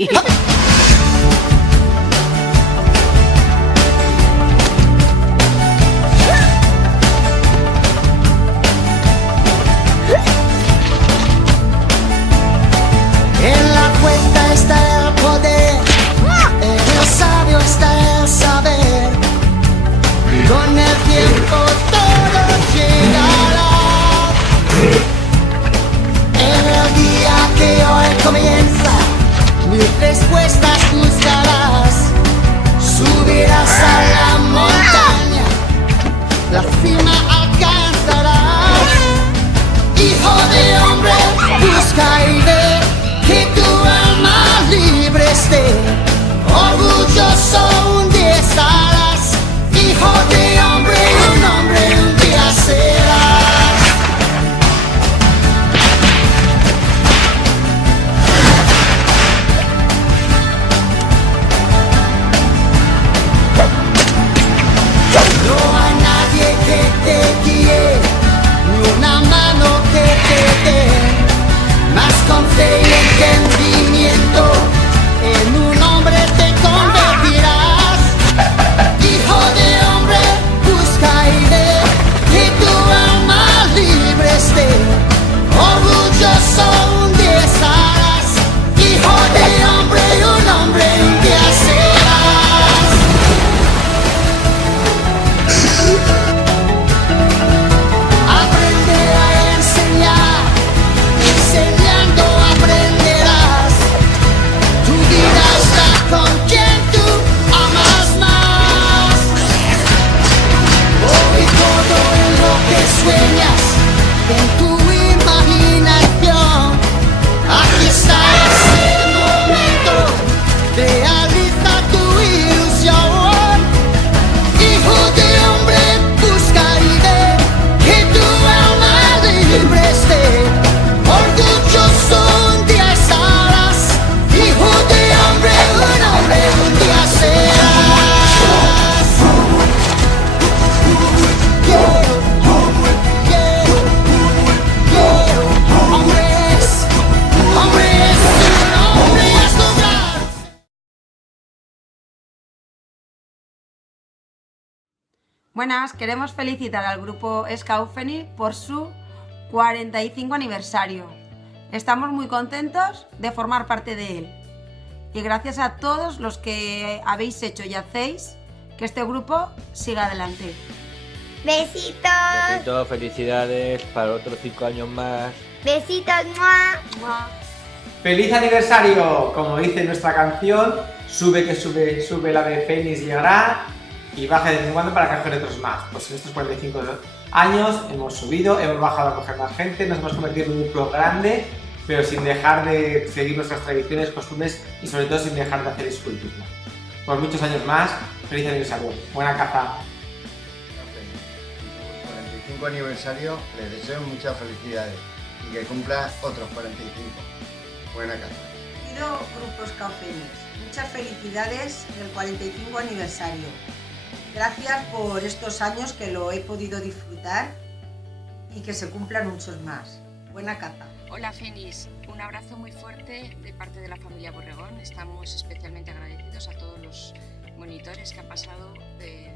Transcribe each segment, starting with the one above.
En la cuenta está el poder, en el sabio está el saber. Con el tiempo todo llegará. En el día que hoy comienza, mis respuestas buscarás. Subirás a la montaña, la cima alcanzarás. Hijo de hombre, busca y ve que tu alma libre esté. Orgulloso un día estarás. Hijo de hombre, un hombre un día serás. No hay nadie que te guíe, ni una mano que te dé, más con fe y entendimiento, en un hombre te convertirás. Hijo de hombre, busca y ve que tu alma libre esté. Orgulloso un día estarás. Hijo de hombre, un hombre un día serás. Aprende a enseñar, enseñando aprenderás. Tu vida está con quien tú amas más. Hoy todo en lo que sueñas, en tu imaginación. Aquí está ese momento, realiza tu ilusión. Hijo de hombre, busca y ve que tu alma libre esté. Orgulloso un día estarás. Hijo de hombre un día serás. Hombres, hombres, un hombre has logrado. Buenas, queremos felicitar al grupo Scout Fénix por su 45 aniversario. Estamos muy contentos de formar parte de él. Y gracias a todos los que habéis hecho y hacéis que este grupo siga adelante. Besitos. Besitos, felicidades para otros 5 años más. Besitos. ¡Mua! ¡Mua! ¡Feliz aniversario! Como dice nuestra canción, sube que sube, sube el ave fénix llegará y baja de vez en cuando para coger otros más. Pues en estos 45 años hemos subido, hemos bajado a coger más gente, nos hemos convertido en un grupo grande, pero sin dejar de seguir nuestras tradiciones, costumbres y sobre todo sin dejar de hacer escultismo. Por muchos años más, feliz aniversario, buena caza. En su 45 aniversario les deseo muchas felicidades y que cumpla otros 45. Buena caza. Querido Grupo Scout Fénix, muchas felicidades del 45 aniversario. Gracias por estos años que lo he podido disfrutar y que se cumplan muchos más. Buena caza. Hola Fénix, un abrazo muy fuerte de parte de la familia Borregón. Estamos especialmente agradecidos a todos los monitores que han pasado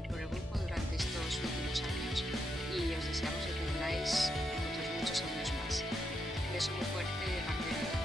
por el grupo durante estos últimos años y os deseamos que cumpláis otros muchos años más. Un beso muy fuerte de parte de todos.